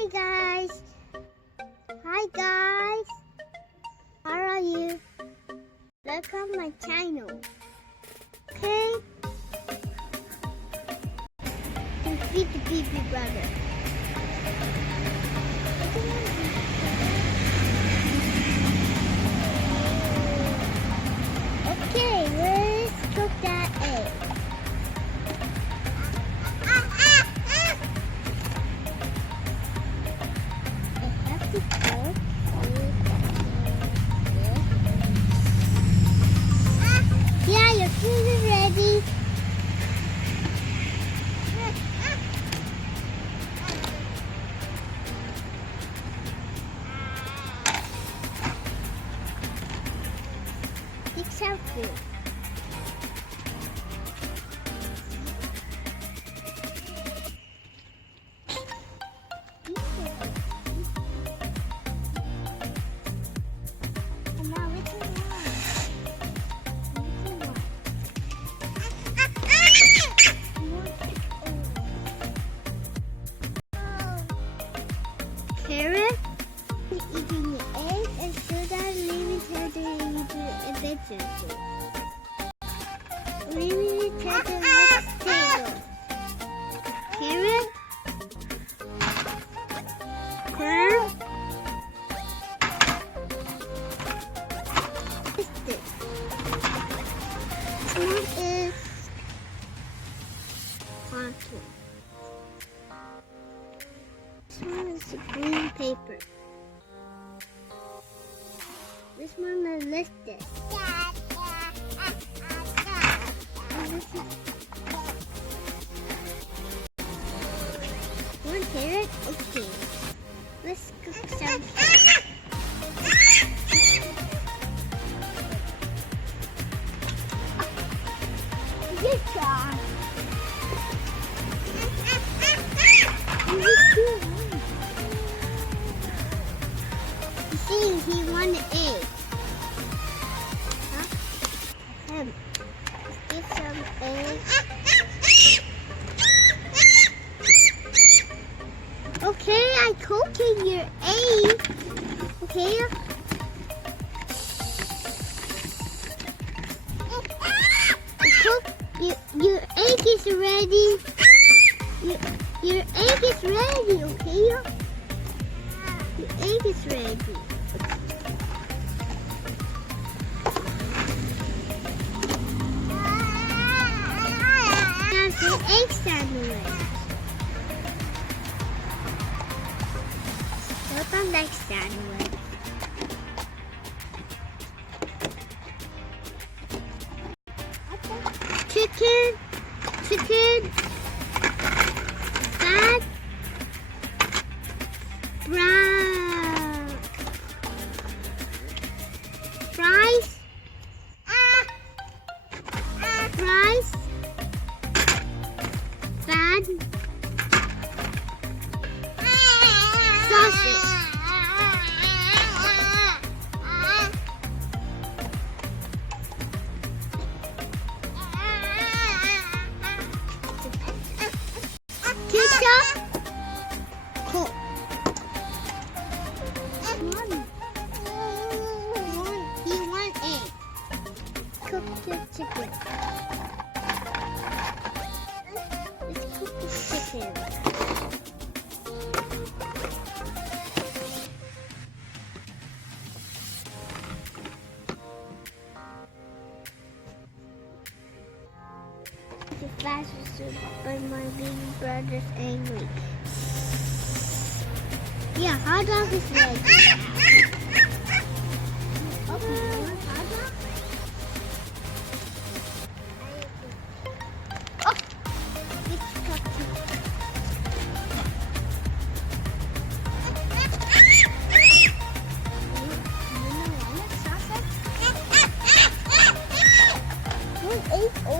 Hi guys. Hi guys. How are you? Welcome my channel. Okay? Defeat the Baby Brother. Okay, let's cook that egg. I have to cook. Yeah, your food is ready. Fix our food. And now which one? Carrot eating the egg and Suda leaving her to eat the vegetable. Leaving it to the next table. Carrot, corn, what's this? This one is pumpkin. This one is green paper. This one is listed. And this is one carrot. Okay, let's cook some. Good job. See, he won the egg. Huh? Let's get some eggs. Okay, I cooking your egg. Okay. Your egg is ready. Your egg is ready, okay? Your egg is ready. Now the egg sandwich. Put on the sandwich. Chicken, fat, brown, fries, fat, sausage. Ketchup, Coke. You want egg. Cook the chicken. Let's cook the chicken. The fastest soup, but my baby brother's angry. Yeah, hot dog is ready. Okay, you want hot dog? Oh, it's cooking. Who ate? Oh.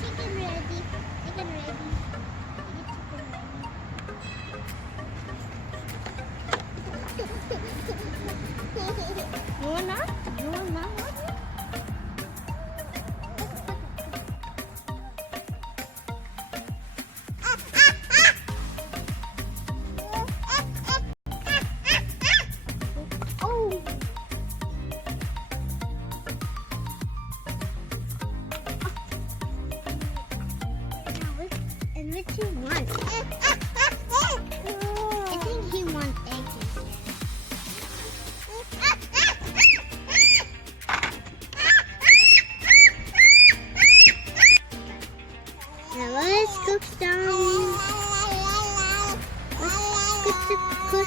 Chicken ready. did he want? I think he wants eggs. Now let's cook some. Let's cook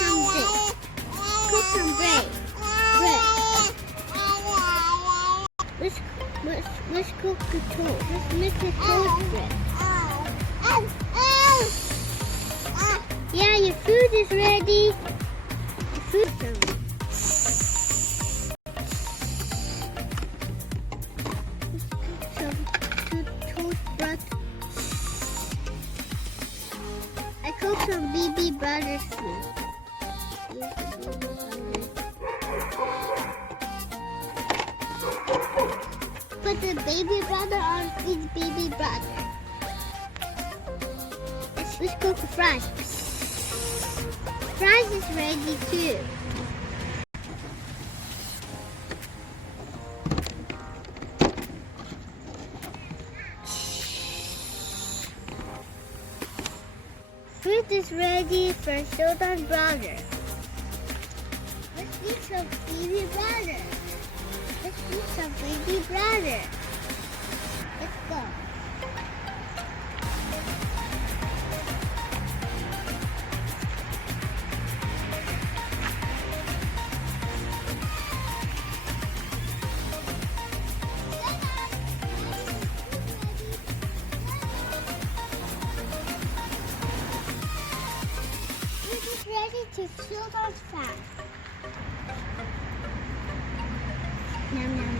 some bread. Cook some bread. Let's cook the toast. Let's make the toast bread. Yeah, your food is ready. Your food is ready. I cooked some BB Brothers food. Put the baby brother on his baby brother. Let's cook the fries. Fries is ready too. Food is ready for Sheldon's brother. Let's eat some baby brother. Let's eat some baby brother. Let's go. Ready to fill our fat. Nom nom.